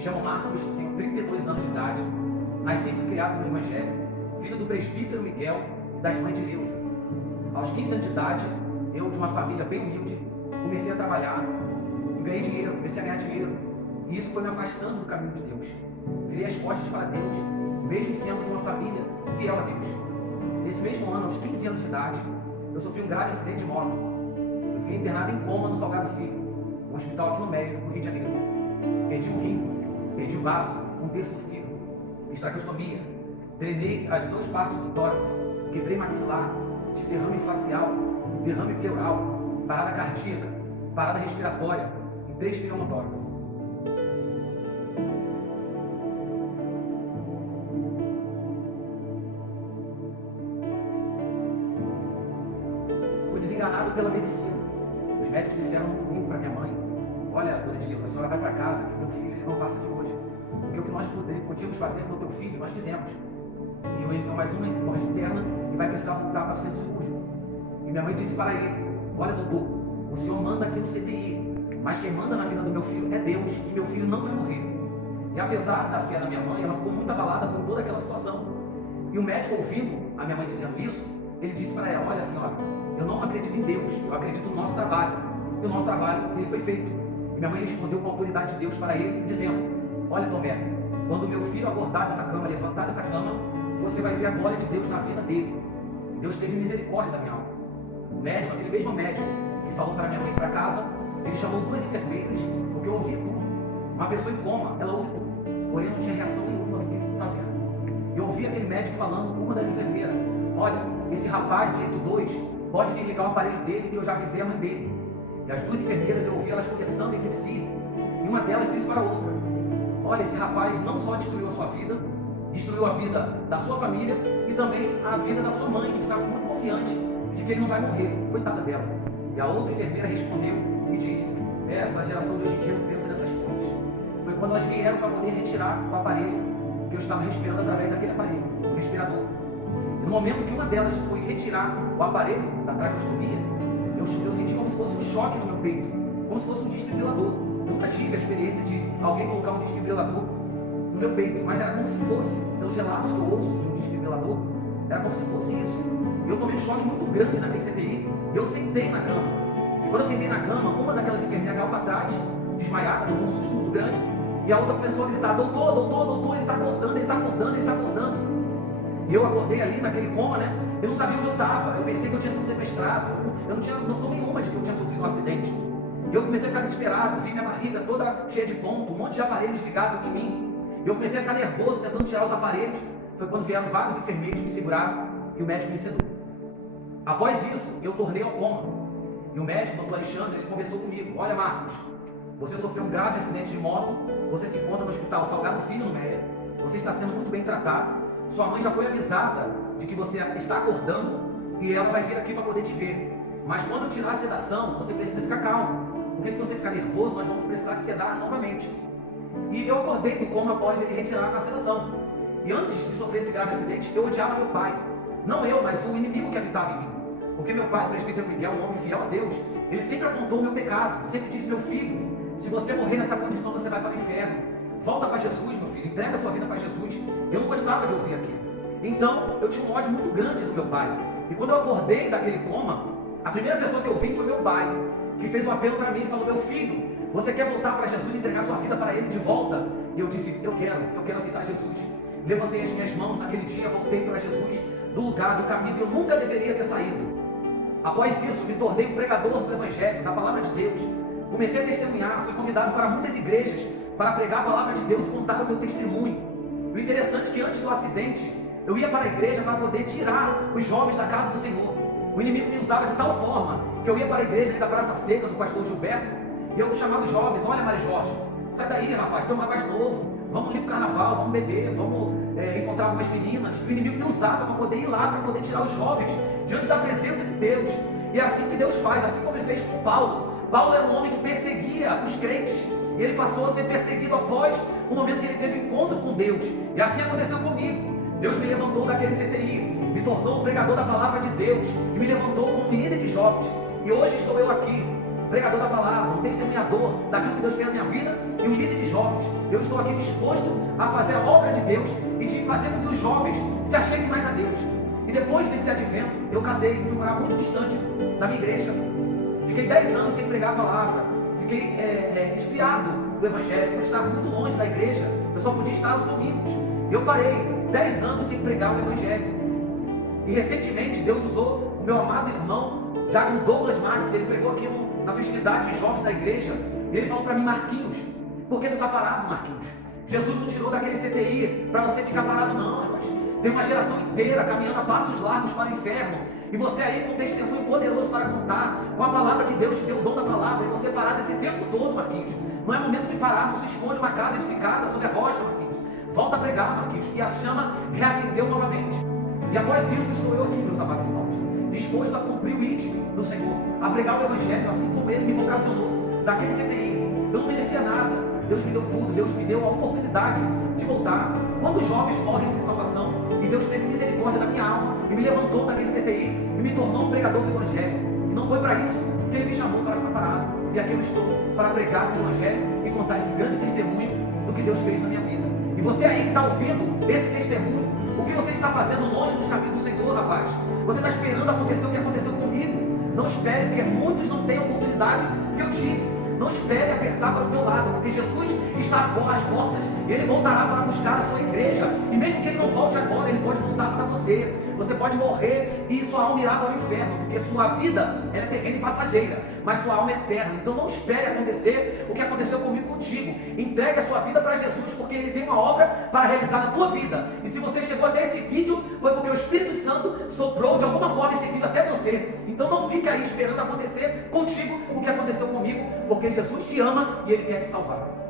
chamo Marcos, tenho 32 anos de idade, nasci e fui criado no Evangelho, filho do presbítero Miguel e da irmã Edileuza. Aos 15 anos de idade, eu, de uma família bem humilde, comecei a trabalhar e ganhei dinheiro, comecei a ganhar dinheiro. E isso foi me afastando do caminho de Deus. Virei as costas para Deus, mesmo sendo de uma família fiel a Deus. Nesse mesmo ano, aos 15 anos de idade, eu sofri um grave acidente de moto. Eu fiquei internado em coma no Salgado Filho, um hospital aqui no Mérito, no Rio de Janeiro. Perdi um rim, perdi o baço, um terço do fígado, fiz traqueostomia, drenei as duas partes do tórax, quebrei maxilar, tive derrame facial, derrame pleural, parada cardíaca, parada respiratória e 3 pneumotórax. Fui desenganado pela medicina. Os médicos disseram comigo para minha mãe: olha, dona Edileuza, a senhora vai para casa, que teu filho ele não passa de hoje. Porque o que nós podíamos fazer com o teu filho, nós fizemos. E ele deu mais uma hemorragia interna e vai precisar voltar para o centro cirúrgico. E minha mãe disse para ele: olha, doutor, o senhor manda aqui no CTI, mas quem manda na vida do meu filho é Deus, e meu filho não vai morrer. E apesar da fé da minha mãe, ela ficou muito abalada com toda aquela situação. E o médico, ouvindo a minha mãe dizendo isso, ele disse para ela: olha, senhora, eu não acredito em Deus, eu acredito no nosso trabalho. E o nosso trabalho, ele foi feito. E minha mãe respondeu com a autoridade de Deus para ele, dizendo: olha, Tomé, quando meu filho acordar dessa cama, levantar dessa cama, você vai ver a glória de Deus na vida dele. E Deus teve misericórdia da minha alma. O médico, aquele mesmo médico que falou para minha mãe ir para casa, ele chamou 2 enfermeiras, porque eu ouvi tudo. Uma pessoa em coma, ela ouve tudo, porém não tinha reação nenhuma do que fazer. Eu ouvi aquele médico falando com uma das enfermeiras: olha, esse rapaz do leito 2 pode desligar o aparelho dele, que eu já avisei a mãe dele. E as 2 enfermeiras, eu ouvi elas conversando entre si, e uma delas disse para a outra: olha, esse rapaz não só destruiu a sua vida, destruiu a vida da sua família e também a vida da sua mãe, que estava muito confiante de que ele não vai morrer. Coitada dela. E a outra enfermeira respondeu e disse: essa geração de hoje em dia não pensa nessas coisas. Foi quando elas vieram para poder retirar o aparelho que eu estava respirando através daquele aparelho, o respirador. E no momento que uma delas foi retirar o aparelho da traqueostomia, eu senti como se fosse um choque no meu peito, como se fosse um desfibrilador. Eu nunca tive a experiência de alguém colocar um desfibrilador no meu peito, mas era como se fosse, pelos relatos que eu ouço de um desfibrilador, era como se fosse isso. Eu tomei um choque muito grande naquele CTI, eu sentei na cama. E quando eu sentei na cama, uma daquelas enfermeiras caiu para trás, desmaiada, com um susto muito grande, e a outra começou a gritar: doutor, doutor, doutor, ele está acordando, ele está acordando, ele está acordando. E eu acordei ali naquele coma, né? Eu não sabia onde eu estava, eu pensei que eu tinha sido sequestrado, eu não tinha noção nenhuma de que eu tinha sofrido um acidente. E eu comecei a ficar desesperado, vi minha barriga toda cheia de ponto, um monte de aparelhos ligados em mim. E eu comecei a ficar nervoso, tentando tirar os aparelhos. Foi quando vieram vários enfermeiros me seguraram e o médico me sedou. Após isso, eu tornei ao coma. E o médico, o doutor Alexandre, ele conversou comigo: olha, Marcos, você sofreu um grave acidente de moto, você se encontra no hospital Salgado Filho, no Mérito, você está sendo muito bem tratado, sua mãe já foi avisada de que você está acordando e ela vai vir aqui para poder te ver. Mas quando eu tirar a sedação, você precisa ficar calmo, porque se você ficar nervoso, nós vamos precisar te sedar novamente. E eu acordei do coma após ele retirar a sedação. E antes de sofrer esse grave acidente, eu odiava meu pai. Não eu, mas o inimigo que habitava em mim. Porque meu pai, o presbítero Miguel, um homem fiel a Deus, ele sempre apontou o meu pecado, sempre disse: meu filho, se você morrer nessa condição, você vai para o inferno. Volta para Jesus, meu filho, entrega a sua vida para Jesus. Eu não gostava de ouvir aquilo. Então, eu tinha um ódio muito grande do meu pai. E quando eu acordei daquele coma, a primeira pessoa que eu vi foi meu pai, que fez um apelo para mim e falou: meu filho, você quer voltar para Jesus e entregar sua vida para Ele de volta? E eu disse: eu quero aceitar Jesus. Levantei as minhas mãos naquele dia, voltei para Jesus, do lugar, do caminho que eu nunca deveria ter saído. Após isso, me tornei um pregador do Evangelho, da Palavra de Deus. Comecei a testemunhar, fui convidado para muitas igrejas para pregar a Palavra de Deus e contar o meu testemunho. O interessante é que antes do acidente, eu ia para a igreja para poder tirar os jovens da casa do Senhor. O inimigo me usava de tal forma que eu ia para a igreja ali da Praça Seca, do pastor Gilberto, e eu chamava os jovens: olha, Maria Jorge, sai daí, rapaz, tu é um rapaz novo, vamos ali pro carnaval, vamos beber, vamos encontrar algumas meninas. O inimigo me usava para poder ir lá, para poder tirar os jovens diante da presença de Deus. E é assim que Deus faz, assim como Ele fez com Paulo. Paulo era um homem que perseguia os crentes, e ele passou a ser perseguido após o momento que ele teve encontro com Deus. E assim aconteceu comigo. Deus me levantou daquele CTI, me tornou um pregador da palavra de Deus, e me levantou como líder de jovens. E hoje estou eu aqui, pregador da palavra, um testemunhador daquilo que Deus fez na minha vida e um líder de jovens. Eu estou aqui disposto a fazer a obra de Deus e de fazer com que os jovens se acheguem mais a Deus. E depois desse advento, eu casei e fui morar muito distante da minha igreja. Fiquei 10 anos sem pregar a palavra. Fiquei esfriado do evangelho, por estar muito longe da igreja. Eu só podia estar aos domingos. Eu parei 10 anos sem pregar o evangelho. E recentemente Deus usou o meu amado irmão, Jackson Douglas Max. Ele pregou aqui na festividade de jovens da igreja. E ele falou para mim: Marquinhos, por que tu está parado, Marquinhos? Jesus não tirou daquele CTI para você ficar parado não, rapaz. Tem uma geração inteira caminhando a passos largos para o inferno. E você aí com um testemunho poderoso para contar, com a palavra que Deus te deu, o dom da palavra, e você parado esse tempo todo, Marquinhos. Não é momento de parar, não se esconde uma casa edificada sobre a rocha, Marquinhos. Volta a pregar, Marquinhos, e a chama reacendeu novamente. E após isso estou eu aqui, meus amados irmãos, disposto a cumprir o ID do Senhor, a pregar o Evangelho, assim como Ele me vocacionou daquele CTI. Eu não merecia nada. Deus me deu tudo, Deus me deu a oportunidade de voltar. Quantos jovens morrem sem salvação? E Deus teve misericórdia da minha alma e me levantou daquele CTI e me tornou um pregador do Evangelho. E não foi para isso que Ele me chamou para ficar parado. E aqui eu estou para pregar o Evangelho e contar esse grande testemunho do que Deus fez na minha vida. E você aí que está ouvindo esse testemunho, o que você está fazendo longe dos caminhos do Senhor, rapaz? Você está esperando acontecer o que aconteceu comigo? Não espere, porque muitos não têm a oportunidade que eu tive. Não espere apertar para o teu lado, porque Jesus está às portas e Ele voltará para buscar a sua igreja. E mesmo que Ele não volte agora, Ele pode voltar para você. Você pode morrer e sua alma irá para o inferno, porque sua vida ela é terrena e passageira, mas sua alma é eterna. Então não espere acontecer o que aconteceu comigo contigo. Entregue a sua vida para Jesus, porque Ele tem uma obra para realizar na tua vida. E se você chegou até esse vídeo, foi porque o Espírito Santo soprou de alguma forma esse vídeo até você. Então não fique aí esperando acontecer contigo o que aconteceu comigo, porque Jesus te ama e Ele quer te salvar.